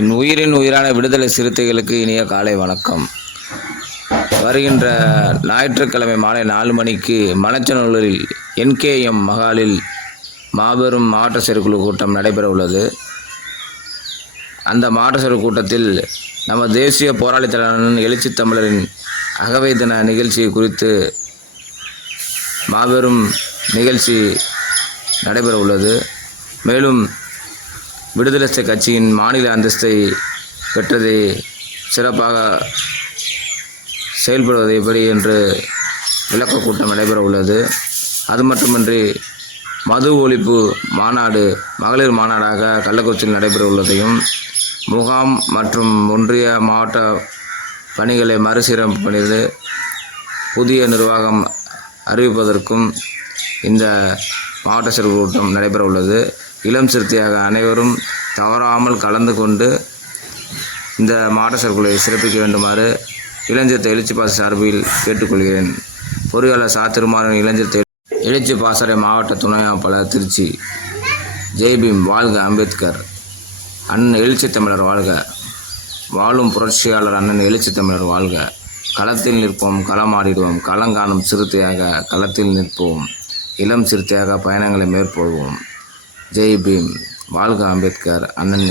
என் உயிரின் உயிரான விடுதலை சிறுத்தைகளுக்கு இனிய காலை வணக்கம். வருகின்ற ஞாயிற்றுக்கிழமை மாலை நாலு மணிக்கு மணச்சநல்லூரில் என்கேஎம் மகாலில் மாபெரும் மாவட்ட செயற்குழு கூட்டம் நடைபெற உள்ளது. அந்த மாவட்ட செயற்குழு கூட்டத்தில் நம்ம தேசிய போராளி எழுச்சி தமிழரின் அகவை தின நிகழ்ச்சி குறித்து மாபெரும் நிகழ்ச்சி நடைபெற உள்ளது. மேலும் விடுதலை கட்சியின் மாநில அந்தஸ்தை பெற்றதை சிறப்பாக செயல்படுவது எப்படி என்று விளக்க கூட்டம் நடைபெற உள்ளது அது மட்டுமின்றி மது ஒழிப்பு மாநாடு மகளிர் மாநாடாக கள்ளக்குறிச்சியில் நடைபெற உள்ளதையும் முகாம் மற்றும் ஒன்றிய மாவட்ட பணிகளை மறுசீரமைப்பு பண்ணியது புதிய நிர்வாகம் அறிவிப்பதற்கும் இந்த மாவட்ட சிறப்பு கூட்டம் நடைபெற உள்ளது இளம் சிறுத்தையாக அனைவரும் தவறாமல் கலந்து கொண்டு இந்த மாவட்ட செயற்குழுவை சிறப்பிக்க வேண்டுமாறு இளஞ்சிறுத்தை எழுச்சி பாச சார்பில் கேட்டுக்கொள்கிறேன். பொறியாளர் சாத்திருமாறன் இளஞ்சிறுத்தை எழுச்சி பாசறை மாவட்ட துணையாப்பாளர் திருச்சி. ஜெய்பீம் வாழ்க அம்பேத்கர். அண்ணன் எழுச்சி தமிழர் வாழ்க. வாழும் புரட்சியாளர் அண்ணன் எழுச்சி தமிழர் வாழ்க. களத்தில் நிற்போம் களமாடிடுவோம் களங்காணும் சிறுத்தையாக களத்தில் நிற்போம். இளம் சிறுத்தையாக பயணங்களை மேற்கொள்வோம். ஜெய் பீம் வாழ்க அம்பேத்கர் அண்ணன்